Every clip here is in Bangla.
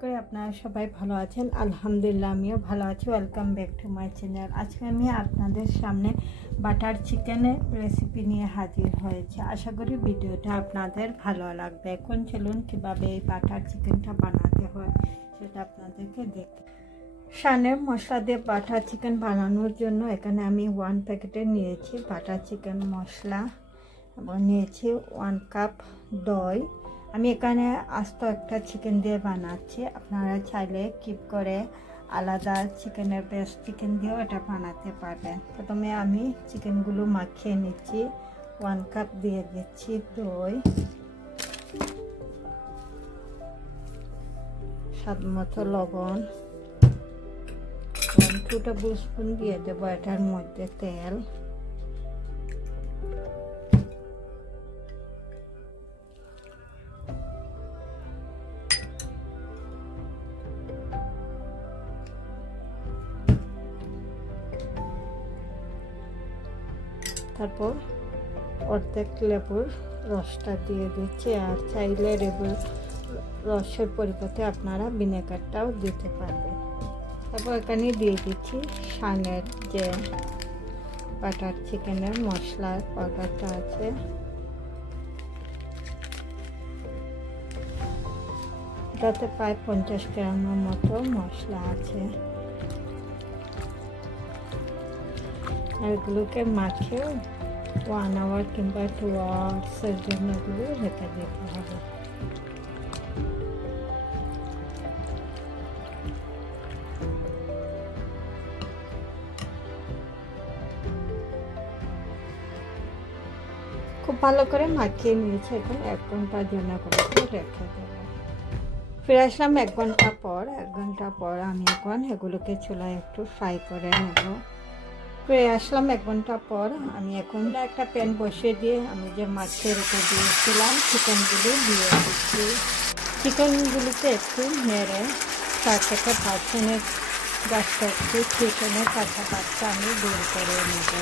করি আপনারা সবাই ভালো আছেন। আলহামদুলিল্লাহ আমিও ভালো আছি। Welcome back to my channel. আজকে আমি আপনাদের সামনে বাটার চিকেনের রেসিপি নিয়ে হাজির হয়েছি। আশা করি ভিডিওটা আপনাদের ভালো লাগবে। এখন চলুন কীভাবে এই বাটার চিকেনটা বানাতে হয় সেটা আপনাদেরকে দেখতে। শানের মশলা দিয়ে বাটার চিকেন বানানোর জন্য এখানে আমি 1 প্যাকেটে নিয়েছি বাটার চিকেন মশলা এবং নিয়েছি 1 কাপ দই। আমি এখানে আস্ত একটা চিকেন দিয়ে বানাচ্ছি, আপনারা চাইলে কিপ করে আলাদা চিকেনের বেস্ট চিকেন দিয়েও এটা বানাতে পারবেন। প্রথমে আমি চিকেনগুলো মাখিয়ে নিচ্ছি। 1 কাপ দিয়ে দিচ্ছি দই, স্বাদ মতো লবণ, 1-2 টেবিল স্পুন দিয়ে দেবো এটার মধ্যে তেল, তারপর অর্ধেক লেবুর রসটা দিয়ে দিচ্ছি। আর চাইলে লেবুর রসের পরিবর্তে আপনারা ভিনেগারটাও দিতে পারবেন। তারপর এখানে দিয়ে দিচ্ছি শানের যে বাটার চিকেনের মশলার পাউডারটা আছে, এটাতে প্রায় 50 গ্রামের মতো মশলা আছে। এগুলোকে মাখিয়ে 1 আওয়ার কিংবা 2 আওয়ার্সের জন্য এগুলো রেখে দিতে হবে। খুব ভালো করে মাখিয়ে নিয়েছি। এখন 1 ঘন্টার জন্য রেখে দেবো। ফিরে আসলাম 1 ঘন্টা পর। 1 ঘন্টা পর আমি এখন এগুলোকে চুলায় একটু ফ্রাই করে নেব। ফিরে আসলাম 1 ঘন্টা পর। আমি এখন একটা প্যান বসিয়ে দিয়ে আমি যে মাখিয়ে রেখে দিয়েছিলাম চিকেনগুলো দিয়ে দিচ্ছি। চিকেনগুলোকে একটু নেড়ে 4 থেকে 5 মিনিট গাছটা একটু চিকেনের কাঁচা পাতটা আমি দূর করে নেব।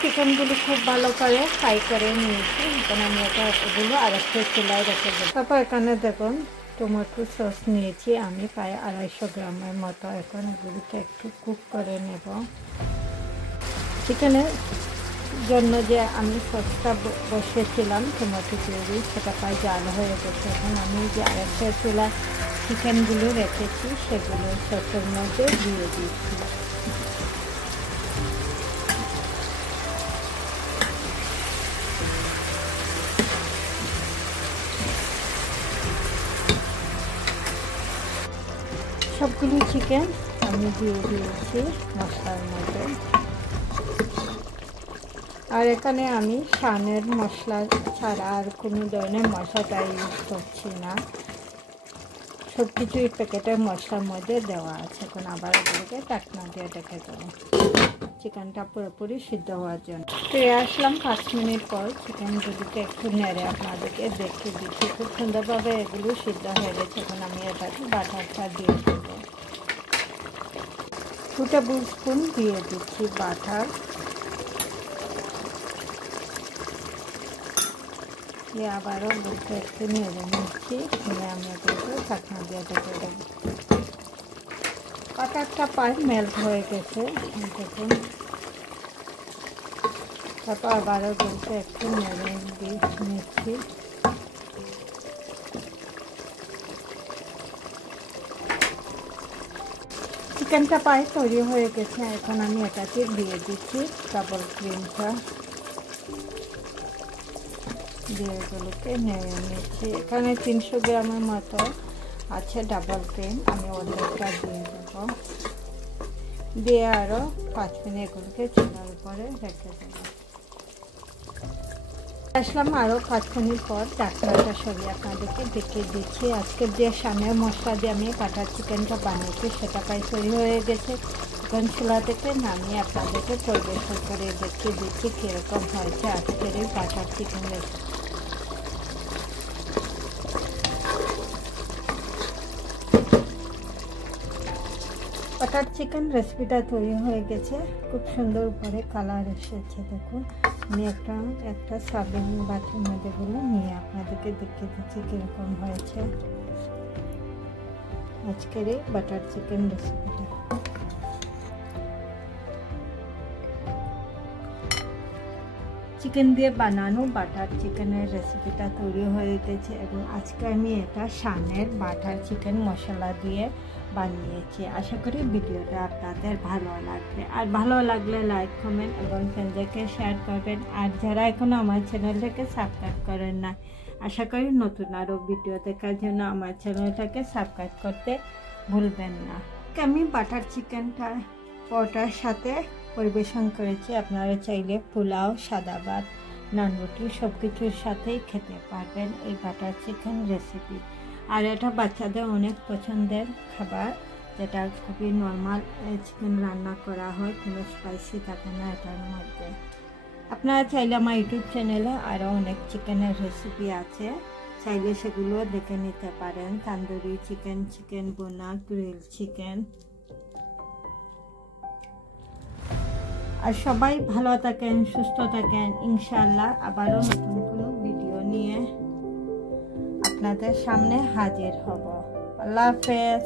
চিকেনগুলো খুব ভালো করে ফ্রাই করে নিয়েছি। এখন আমি এগুলো আরেকটু চুলায় রেখে দেবো। তারপর এখানে দেখুন টমেটো সস নিয়েছি আমি প্রায় 250 গ্রামের মতো। এখন এগুলোকে একটু কুক করে নেব। চিকেনের জন্য যে আমি সসটা বসিয়েছিলাম টমেটো পিউরি, সেটা প্রায় জাল হয়ে গেছে। এখন আমি যে আরেকটা চুলা চিকেনগুলো রেখেছি সেগুলো সসের মধ্যে দিয়ে দিচ্ছি। সবগুলো চিকেন আমি দিয়ে দিয়েছি মশলার মধ্যে। আর এখানে আমি শানের মশলা ছাড়া আর কোনো ধরনের মশলাটা ইউজ করছি না। সব কিছুই প্যাকেটের মশলার মধ্যে দেওয়া আছে। এখন আবার এগুলোকে ঢাকনা দিয়ে ঢেকে দেবো চিকেনটা পুরোপুরি সিদ্ধ হওয়ার জন্য। ফিরে আসলাম 5 মিনিট পর। চিকেনগুলোকে একটু নেড়ে আপনাদেরকে দেখিয়ে দিচ্ছি। খুব সুন্দরভাবে এগুলো সিদ্ধ হয়ে গেছে। এখন আমি এটাকে বাটারটা দিয়ে দেবো। 2 টেবিল স্পুন দিয়ে দিচ্ছি বাটার। দিয়ে আবারও বুঝতে একটু নেড়ে নিচ্ছি। আমি এগুলোকে ঢাকনা দিয়ে ঢেকে দেবো। বাটারটা প্রায় মেল্ট হয়ে গেছে দেখুন। তারপর আবারও বলতে একটু নেড়ে দিয়ে নিচ্ছি। চিকেনটা প্রায় তৈরি হয়ে গেছে। এখন আমি এটাকে দিয়ে দিচ্ছি ডাবল ক্রিমটা দিয়ে এগুলোকে নেড়ে নিচ্ছি। এখানে 300 গ্রামের মতো আছে ডাবল ক্রিম। আমি অর্ধেকটা দিয়ে দেবো। দিয়ে আরও 5 মিনিট এগুলোকে চুলার উপরে রেখে দেবো। আসলাম আরও 5 মিনিট পর। ঢাকনাটা সরিয়ে আপনাদেরকে দেখিয়ে দিচ্ছি। আজকে যে শানের মশলা দিয়ে আমি বাটার চিকেনটা বানিয়েছি সেটা প্রায় তৈরি হয়ে গেছে। এখন চুলা থেকে নামিয়ে আপনাদেরকে পরিবেশন করে দেখিয়ে দিচ্ছি কীরকম হয়েছে আজকের এই butter chicken recipe. Butter chicken রেসিপিটা তৈরি হয়ে গেছে। খুব সুন্দর উপরে কালার এসেছে দেখুন। আমি একটা সার্ভিং বাটির মধ্যে গুলো নিয়ে আপনাদেরকে দেখিয়ে দিচ্ছি কীরকম হয়েছে আজকের এই বাটার চিকেন রেসিপিটা। চিকেন দিয়ে বানানো বাটার চিকেনের রেসিপিটা তৈরি হয়ে গেছে এবং আজকে আমি এটা শানের বাটার চিকেন মশলা দিয়ে বানিয়েছি। আশা করি ভিডিওটা আপনাদের ভালো লাগবে, আর ভালো লাগলে লাইক কমেন্ট এবং ফ্রেন্ডদেরকে শেয়ার করবেন। আর যারা এখনও আমার চ্যানেলটাকে সাবস্ক্রাইব করেন না, আশা করি নতুন আরও ভিডিও দেখার জন্য আমার চ্যানেলটাকে সাবস্ক্রাইব করতে ভুলবেন না। আমি বাটার চিকেনটা পরোটার সাথে পরিবেশন করেছি। আপনারা চাইলে পোলাও, সাদা ভাত, নান রুটি সব কিছুর সাথেই খেতে পারবেন এই বাটার চিকেন রেসিপি। আর এটা বাচ্চাদের অনেক পছন্দের খাবার, যেটা খুবই নর্মাল চিকেন রান্না করা হয়, কোনো স্পাইসি থাকে না এটার মধ্যে। আপনারা চাইলে আমার ইউটিউব চ্যানেলে আরও অনেক চিকেনের রেসিপি আছে, চাইলে সেগুলো দেখে নিতে পারেন। তান্দুরি চিকেন, চিকেন বোনা, গ্রিল চিকেন। আর সবাই ভালো থাকেন, সুস্থ থাকেন। ইনশাআল্লাহ আবারও নতুন কোনো ভিডিও নিয়ে আপনাদের সামনে হাজির হব। আল্লাহ হাফেজ।